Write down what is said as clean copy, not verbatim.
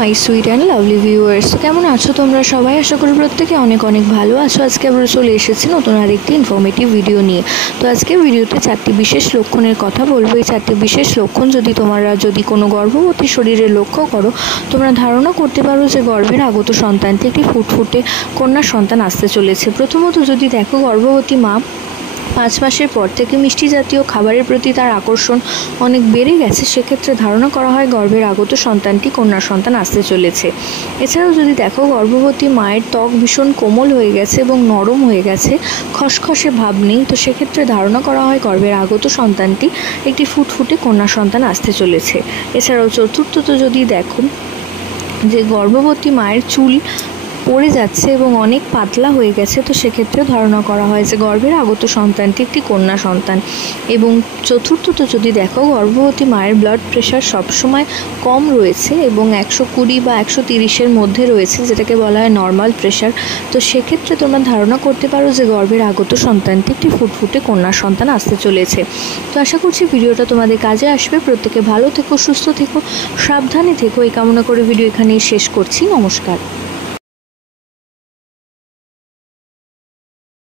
My sweet and lovely viewers, কেমন আছো তোমরা সবাই? আশা করি প্রত্যেকে অনেক অনেক ভালো আছো। আজকে আমরা চলে এসেছি নতুন আরেকটি ইনফরমেটিভ ভিডিও নিয়ে। তো আজকের ভিডিওতে 4টি বিশেষ লক্ষণের কথা বলবো। এই 4টি বিশেষ লক্ষণ যদি কোনো গর্ভবতী শরীরে লক্ষ্য করো, তোমরা ধারণা করতে পারো যে গর্ভের আগত সন্তানটি একটি ফুটফুটে কন্যা সন্তান আসতে চলেছে। প্রথমত যদি দেখো, গর্ভবতী মা 5 মাসের পর থেকে মিষ্টি জাতীয় খাবারের প্রতি তার আকর্ষণ অনেক বেড়ে গেছে, সেক্ষেত্রে ধারণা করা হয় গর্ভের আগত সন্তানটি কন্যা সন্তান আসতে চলেছে। এছাড়াও যদি দেখো, গর্ভবতী মায়ের ত্বক ভীষণ কোমল হয়ে গেছে এবং নরম হয়ে গেছে, খসখসে ভাব নেই, তো সেক্ষেত্রে ধারণা করা হয় গর্ভের আগত সন্তানটি একটি ফুটফুটে কন্যা সন্তান আসতে চলেছে। এছাড়াও চতুর্থত যদি দেখো যে গর্ভবতী মায়ের চুল পড়ে যাচ্ছে এবং অনেক পাতলা হয়ে গেছে, তো সেক্ষেত্রে ধারণা করা হয় যে গর্ভের আগত সন্তানটি একটি কন্যা সন্তান। এবং চতুর্থত যদি দেখো, গর্ভবতী মায়ের ব্লাড প্রেশার সবসময় কম রয়েছে এবং 120 বা 130-এর মধ্যে রয়েছে, যেটাকে বলা হয় নর্মাল প্রেশার, তো সেক্ষেত্রে তোমরা ধারণা করতে পারো যে গর্ভের আগত সন্তানটি একটি ফুটফুটে কন্যা সন্তান আসতে চলেছে। তো আশা করছি ভিডিওটা তোমাদের কাজে আসবে। প্রত্যেকে ভালো থেকো, সুস্থ থেকো, সাবধানে থেকো, এই কামনা করে ভিডিও এখানেই শেষ করছি। নমস্কার।